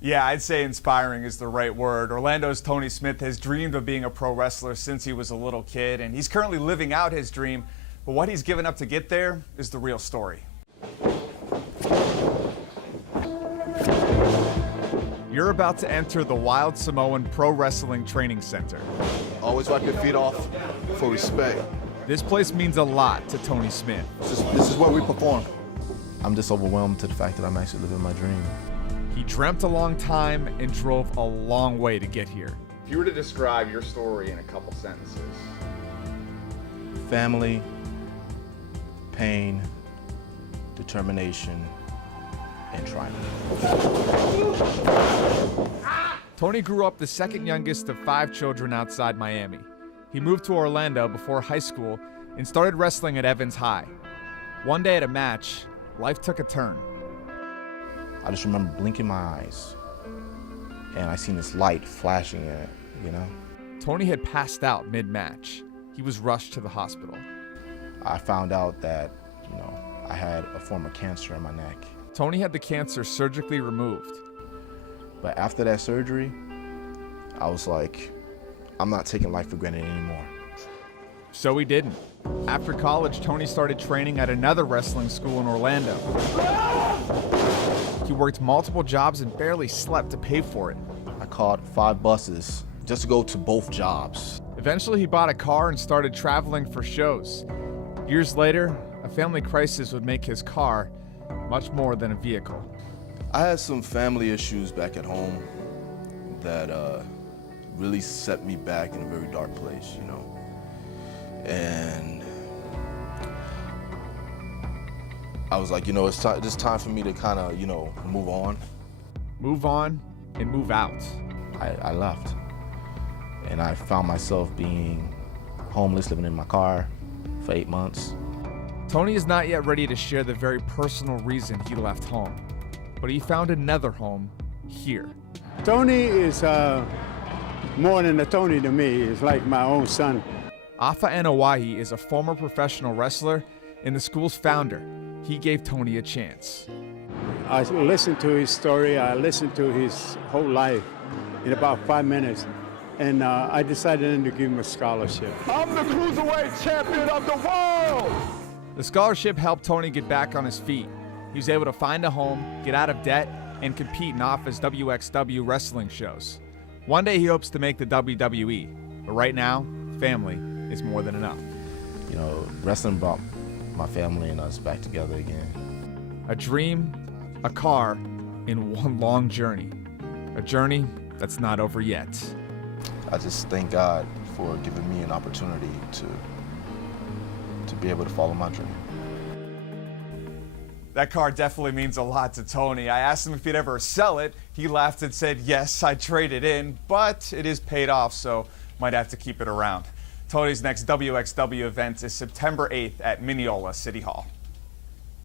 Yeah, I'd say inspiring is the right word. Orlando's Tony Smith has dreamed of being a pro wrestler since he was a little kid, and he's currently living out his dream. But what he's given up to get there is the real story. You're about to enter the Wild Samoan Pro Wrestling Training Center. Always wipe your feet off for respect. This place means a lot to Tony Smith. This is where we perform. I'm just overwhelmed to the fact that I'm actually living my dream. He dreamt a long time and drove a long way to get here. If you were to describe your story in a couple sentences. Family, pain, determination, and triumph. Tony grew up the second youngest of 5 children outside Miami. He moved to Orlando before high school and started wrestling at Evans High. One day at a match, life took a turn. I just remember blinking my eyes, and I seen this light flashing in it, you know? Tony had passed out mid-match. He was rushed to the hospital. I found out that, I had a form of cancer in my neck. Tony had the cancer surgically removed. But after that surgery, I was like, I'm not taking life for granted anymore. So he didn't. After college, Tony started training at another wrestling school in Orlando. He worked multiple jobs and barely slept to pay for it. I caught 5 buses just to go to both jobs. Eventually, he bought a car and started traveling for shows. Years later, a family crisis would make his car much more than a vehicle. I had some family issues back at home that really set me back in a very dark place, And I was like, it's just time for me to kind of, move on. Move on and move out. I left. And I found myself being homeless, living in my car for 8 months. Tony is not yet ready to share the very personal reason he left home, but he found another home here. Tony is more than a Tony to me. It's like my own son. Afa Anoa'i is a former professional wrestler and the school's founder. He gave Tony a chance. I listened to his story. I listened to his whole life in about 5 minutes. And I decided then to give him a scholarship. I'm the cruiserweight champion of the world! The scholarship helped Tony get back on his feet. He was able to find a home, get out of debt, and compete in Afa's WXW wrestling shows. One day he hopes to make the WWE, but right now, family is more than enough. Wrestling brought my family and us back together again. A dream, a car, and one long journey. A journey that's not over yet. I just thank God for giving me an opportunity to be able to follow my dream. That car definitely means a lot to Tony. I asked him if he'd ever sell it. He laughed and said, yes, I'd trade it in, but it is paid off, so might have to keep it around. Tony's next WXW event is September 8th at Mineola City Hall.